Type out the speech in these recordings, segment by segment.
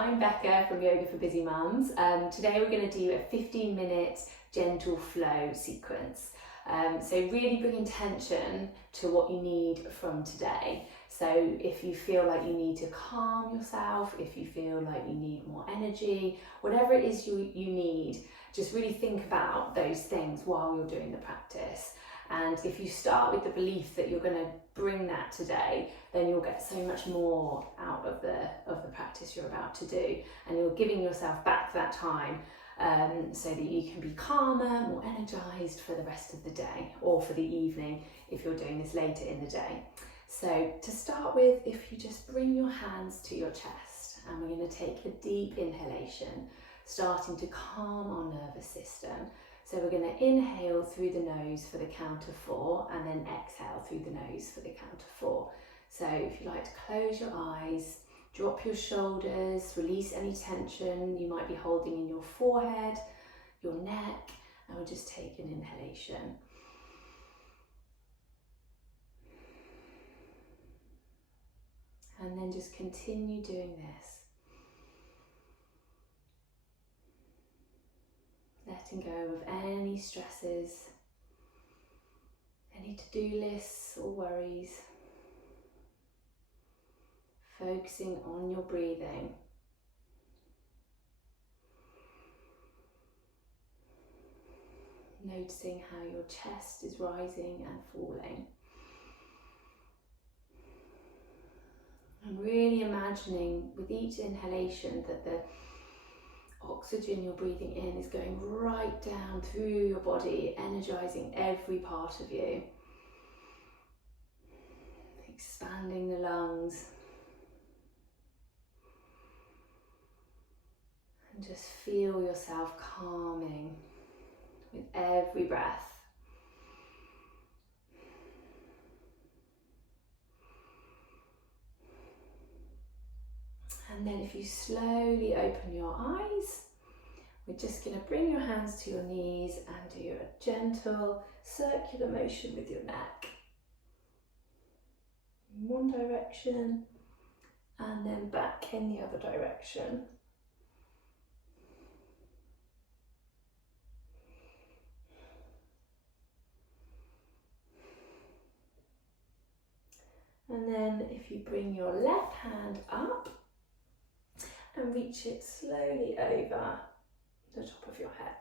I'm Becca from Yoga for Busy Mums. Today we're going to do a 15-minute gentle flow sequence. So really bring intention to what you need from today. So if you feel like you need to calm yourself, if you feel like you need more energy, whatever it is you need, just really think about those things while you're doing the practice. And if you start with the belief that you're going to bring that today, then you'll get so much more out of the practice you're about to do, and you're giving yourself back that time so that you can be calmer, more energized for the rest of the day, or for the evening if you're doing this later in the day. So to start with, if you just bring your hands to your chest, and we're going to take a deep inhalation, starting to calm our nervous system. So we're going to inhale through the nose for the count of 4, and then exhale through the nose for the count of 4. So if you like to close your eyes, drop your shoulders, release any tension you might be holding in your forehead, your neck, and we'll just take an inhalation. And then just continue doing this. Letting go of any stresses, any to-do lists or worries. Focusing on your breathing. Noticing how your chest is rising and falling. And really imagining with each inhalation that the oxygen you're breathing in is going right down through your body, energizing every part of you. Expanding the lungs. And just feel yourself calming with every breath. And then if you slowly open your eyes, we're just going to bring your hands to your knees and do a gentle circular motion with your neck. In one direction and then back in the other direction. And then if you bring your left hand up and reach it slowly over the top of your head.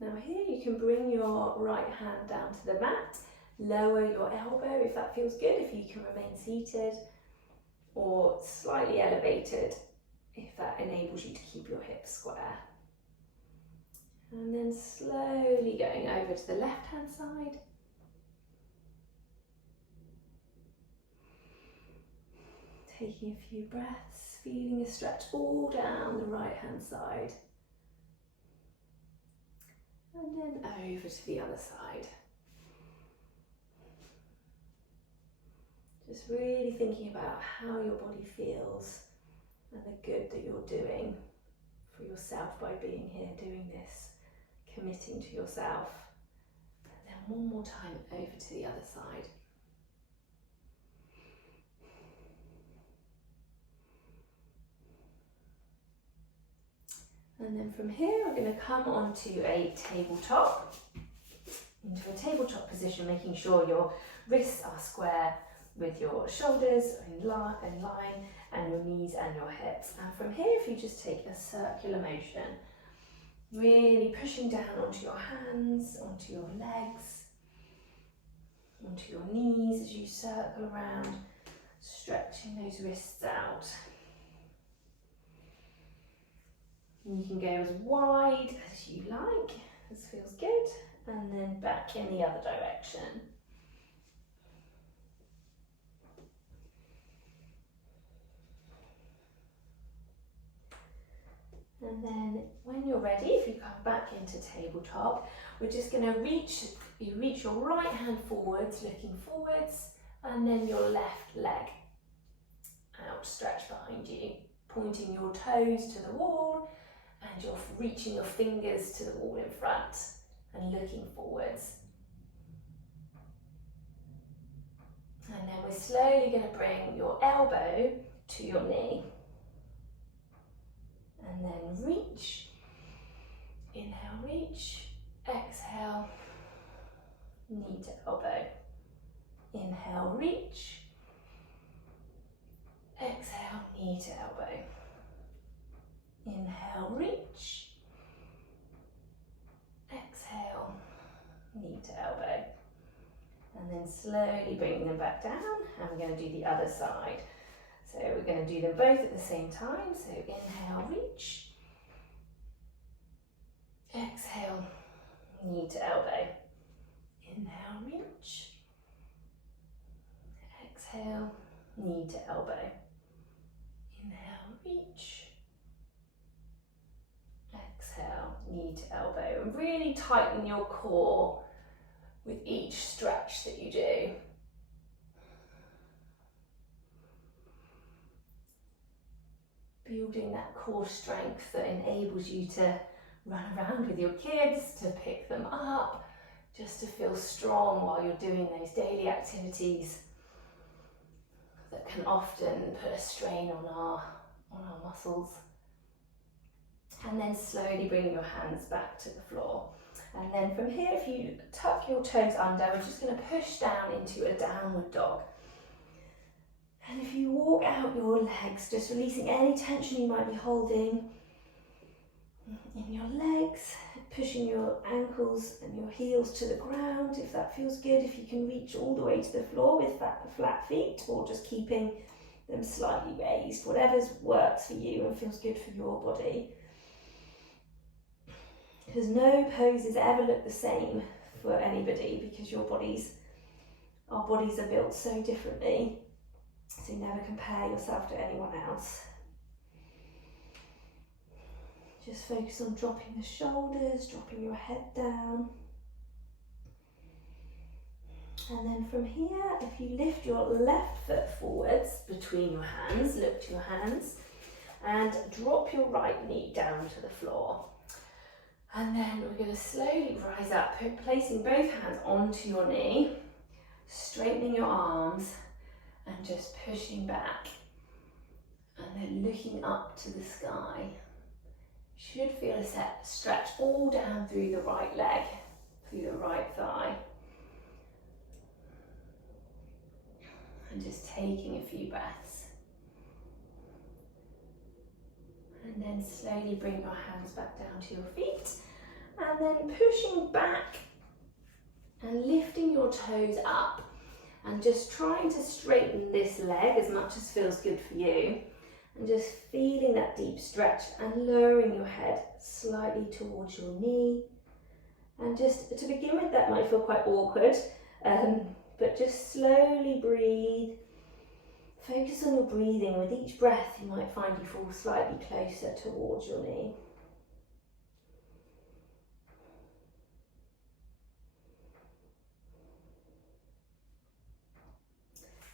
Now here you can bring your right hand down to the mat, lower your elbow if that feels good, if you can remain seated, or slightly elevated if that enables you to keep your hips square. And then slowly going over to the left hand side. Taking a few breaths, feeling a stretch all down the right hand side. And then over to the other side. Just really thinking about how your body feels and the good that you're doing for yourself by being here, doing this, committing to yourself. And then one more time over to the other side. And then from here, we're going to come onto a tabletop, into a tabletop position, making sure your wrists are square with your shoulders in line, and your knees and your hips. And from here, if you just take a circular motion, really pushing down onto your hands, onto your legs, onto your knees as you circle around, stretching those wrists out. And you can go as wide as you like, this feels good, and then back in the other direction. And then when you're ready, if you come back into tabletop, we're just going to reach your right hand forwards, looking forwards, and then your left leg outstretched behind you, pointing your toes to the wall, and you're reaching your fingers to the wall in front and looking forwards. And then we're slowly going to bring your elbow to your knee. knee to elbow. Inhale, reach. Exhale, knee to elbow. And then slowly bringing them back down, and we're going to do the other side. So we're going to do them both at the same time. So inhale, reach. Exhale, knee to elbow. Inhale, reach. Exhale, knee to elbow. Inhale, reach. Exhale, knee to elbow. And really tighten your core with each stretch that you do. Building that core strength that enables you to run around with your kids, to pick them up, just to feel strong while you're doing those daily activities that can often put a strain on our muscles. And then slowly bring your hands back to the floor. And then from here, if you tuck your toes under, we're just going to push down into a downward dog. And if you walk out your legs, just releasing any tension you might be holding in your legs, pushing your ankles and your heels to the ground, if that feels good. If you can reach all the way to the floor with flat feet, or just keeping them slightly raised, whatever works for you and feels good for your body. Because no poses ever look the same for anybody, because our bodies are built so differently. So never compare yourself to anyone else. Just focus on dropping the shoulders, dropping your head down. And then from here, if you lift your left foot forwards between your hands, look to your hands, and drop your right knee down to the floor. And then we're going to slowly rise up, placing both hands onto your knee, straightening your arms, and just pushing back. And then looking up to the sky. Should feel a stretch all down through the right leg, through the right thigh. And just taking a few breaths. And then slowly bring your hands back down to your feet. And then pushing back and lifting your toes up. And just trying to straighten this leg as much as feels good for you. And just feeling that deep stretch and lowering your head slightly towards your knee. And just to begin with, that might feel quite awkward, but just slowly breathe. Focus on your breathing. With each breath, you might find you fall slightly closer towards your knee.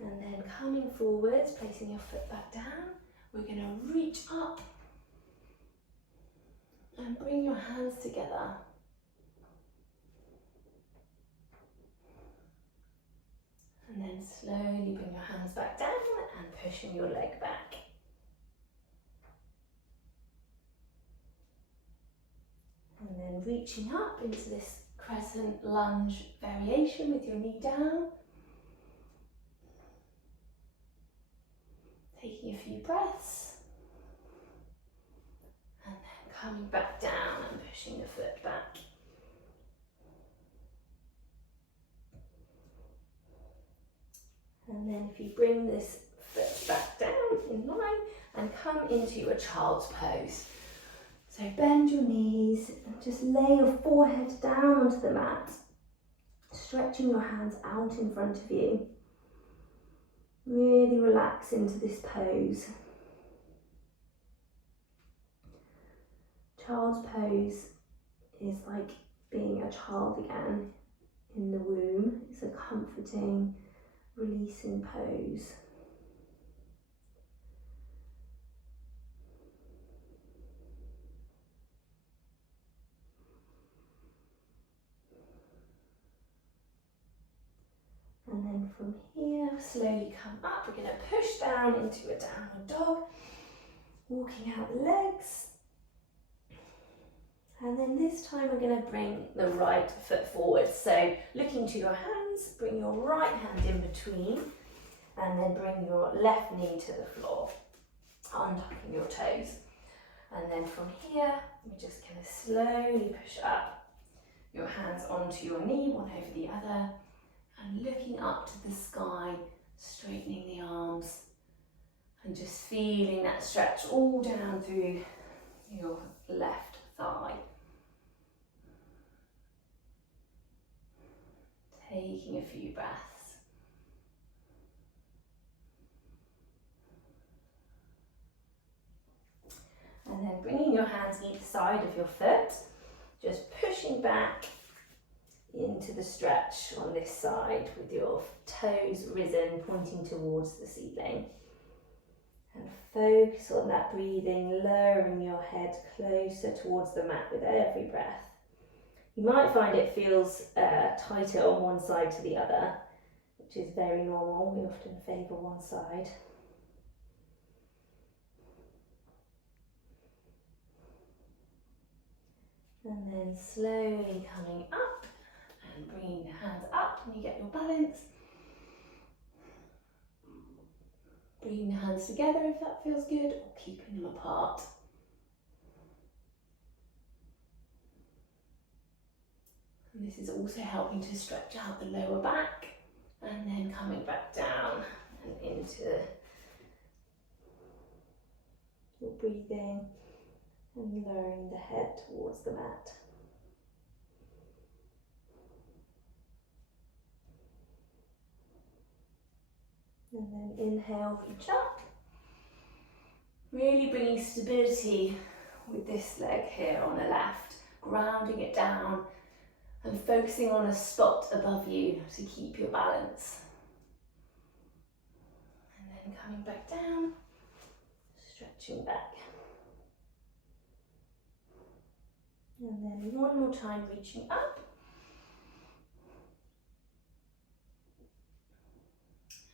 And then coming forwards, placing your foot back down, we're going to reach up and bring your hands together. And then slowly bring your hands back down and pushing your leg back. And then reaching up into this crescent lunge variation with your knee down. Taking a few breaths. And then coming back down and pushing the foot back. And then if you bring this foot back down in line and come into a child's pose. So bend your knees and just lay your forehead down onto the mat, stretching your hands out in front of you. Really relax into this pose. Child's pose is like being a child again in the womb. It's a comforting, releasing pose. And then from here, slowly come up. We're going to push down into a downward dog, walking out the legs. And then this time we're going to bring the right foot forward. So looking to your hands, bring your right hand in between, and then bring your left knee to the floor. untucking your toes. And then from here, we're just going to slowly push up. Your hands onto your knee, one over the other, and looking up to the sky, straightening the arms, and just feeling that stretch all down through your left thigh. Taking a few breaths. And then bringing your hands either side of your foot, just pushing back into the stretch on this side with your toes risen, pointing towards the ceiling. And focus on that breathing, lowering your head closer towards the mat with every breath. You might find it feels tighter on one side to the other, which is very normal. We often favour one side. And then slowly coming up and bringing the hands up when you get your balance. Bringing the hands together if that feels good, or keeping them apart. And this is also helping to stretch out the lower back, and then coming back down and into your breathing and lowering the head towards the mat. And then inhale, reach up. Really bringing stability with this leg here on the left, grounding it down and focusing on a spot above you to keep your balance. And then coming back down, stretching back. And then one more time, reaching up.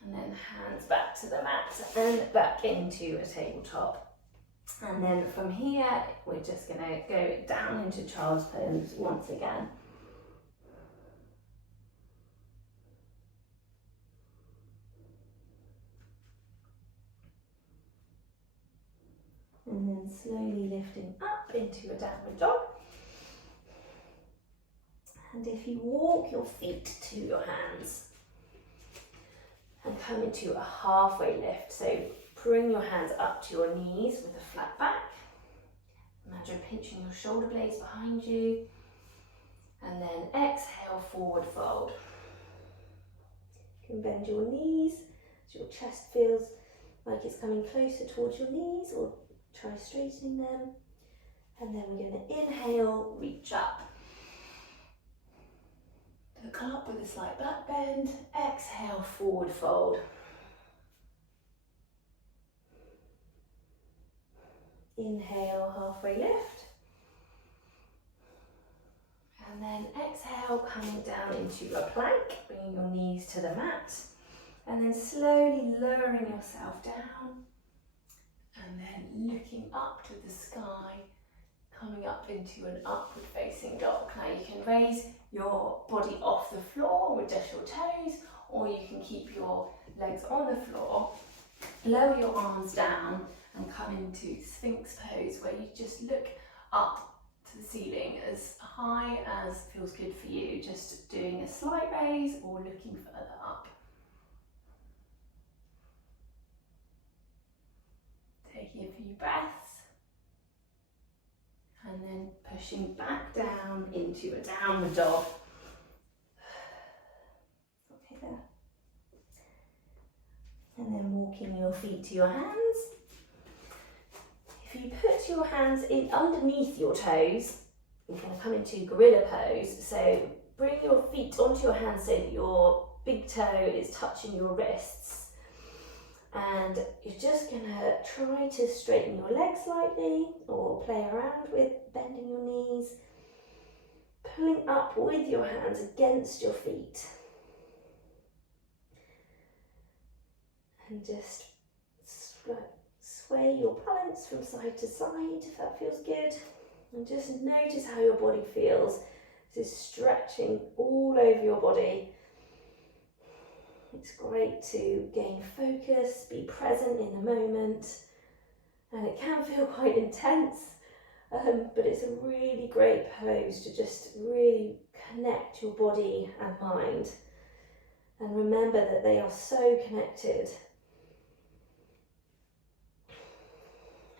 And then hands back to the mat and back into a tabletop. And then from here, we're just going to go down into child's pose once again. And then slowly lifting up into a downward dog. And if you walk your feet to your hands and come into a halfway lift, so bring your hands up to your knees with a flat back. Imagine pinching your shoulder blades behind you. And then exhale, forward fold. You can bend your knees so your chest feels like it's coming closer towards your knees, or try straightening them. And then we're going to inhale, reach up. Look up with a slight back bend. Exhale, forward fold. Inhale, halfway lift. And then exhale, coming down into a plank, bringing your knees to the mat. And then slowly lowering yourself down. And then looking up to the sky, coming up into an upward facing dog. Now you can raise your body off the floor with just your toes, or you can keep your legs on the floor, lower your arms down and come into Sphinx pose, where you just look up to the ceiling as high as feels good for you, just doing a slight raise or looking further up. Taking a few breaths. And then pushing back down into a downward dog. Okay, there. And then walking your feet to your hands. If you put your hands in underneath your toes, you're going to come into gorilla pose. So bring your feet onto your hands so that your big toe is touching your wrists. And you're just going to try to straighten your legs slightly, or play around with bending your knees, pulling up with your hands against your feet. And just sway your balance from side to side if that feels good. And just notice how your body feels. This is stretching all over your body. It's great to gain focus, be present in the moment, And it can feel quite intense, but it's a really great pose to just really connect your body and mind. And remember that they are so connected.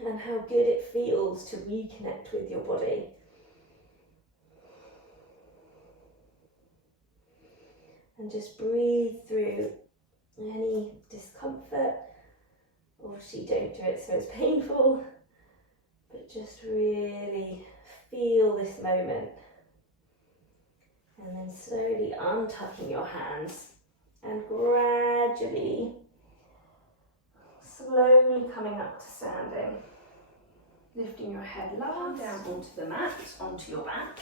And how good it feels to reconnect with your body. And just breathe through any discomfort. Obviously don't do it so it's painful, but just really feel this moment. And then slowly untucking your hands and gradually, slowly coming up to standing. Lifting your head low down onto the mat, onto your back.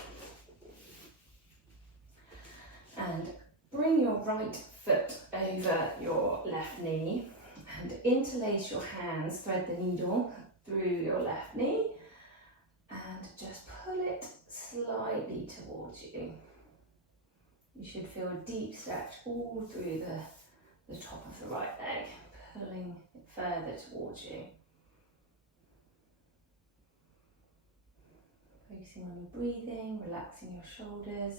And bring your right foot over your left knee and interlace your hands, thread the needle through your left knee and just pull it slightly towards you. You should feel a deep stretch all through the top of the right leg, pulling it further towards you. Focusing on your breathing, relaxing your shoulders.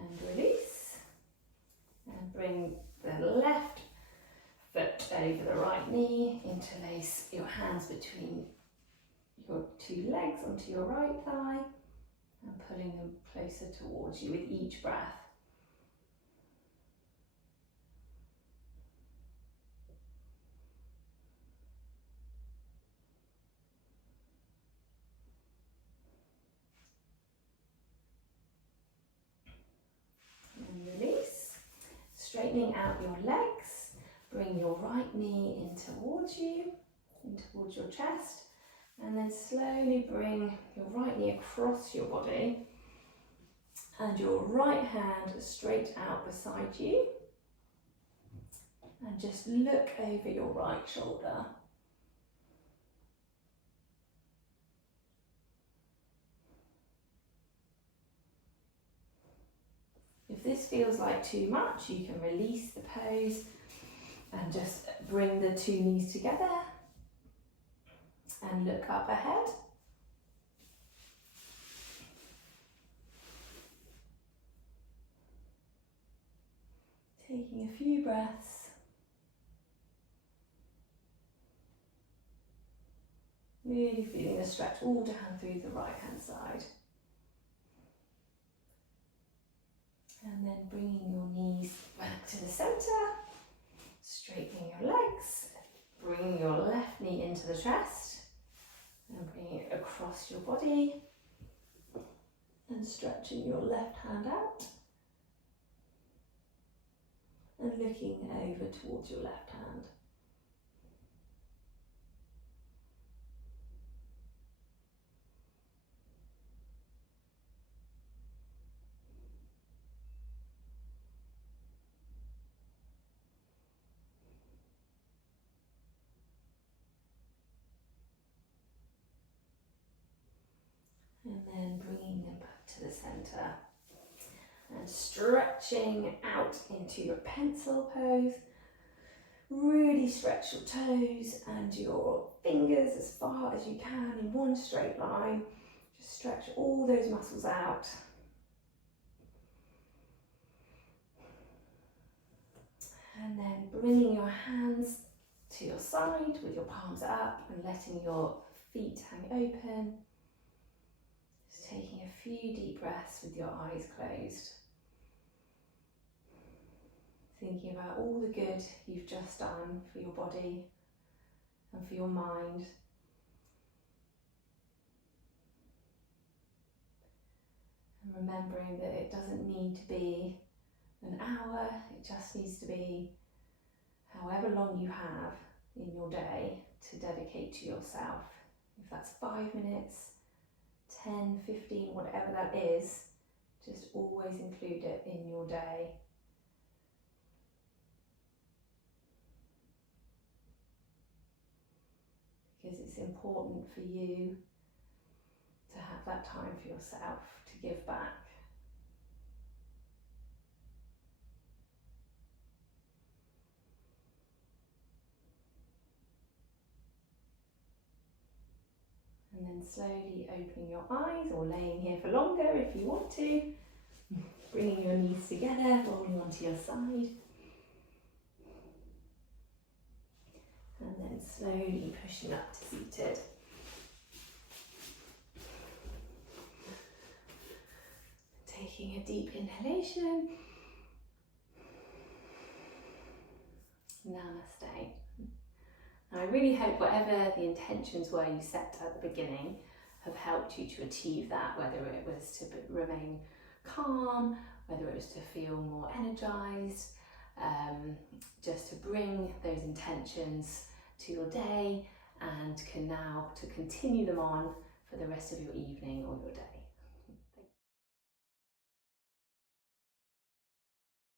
And release. And bring the left foot over the right knee. Interlace your hands between your two legs onto your right thigh and pulling them closer towards you with each breath. And release. Straightening out your legs. Bring your right knee in towards you, in towards your chest. And then slowly bring your right knee across your body and your right hand straight out beside you. And just look over your right shoulder. If this feels like too much, you can release the pose and just bring the two knees together and look up ahead. Taking a few breaths. Really feeling the stretch all down through the right hand side. And then bringing your knees back to the centre, straightening your legs, bringing your left knee into the chest and bringing it across your body and stretching your left hand out and looking over towards your left hand. And then bringing them back to the centre and stretching out into your pencil pose. Really stretch your toes and your fingers as far as you can in one straight line. Just stretch all those muscles out. And then bringing your hands to your side with your palms up and letting your feet hang open. Just taking a few deep breaths with your eyes closed. Thinking about all the good you've just done for your body and for your mind. And remembering that it doesn't need to be an hour, it just needs to be however long you have in your day to dedicate to yourself. If that's 5 minutes, 10, 15, whatever that is, just always include it in your day. Because it's important for you to have that time for yourself, to give back. slowly opening your eyes or laying here for longer if you want to. Bringing your knees together, rolling onto your side. And then slowly pushing up to seated. Taking a deep inhalation. Namaste. Now I really hope whatever the intentions were you set at the beginning have helped you to achieve that, whether it was to remain calm, whether it was to feel more energized, just to bring those intentions to your day and can now to continue them on for the rest of your evening or your day.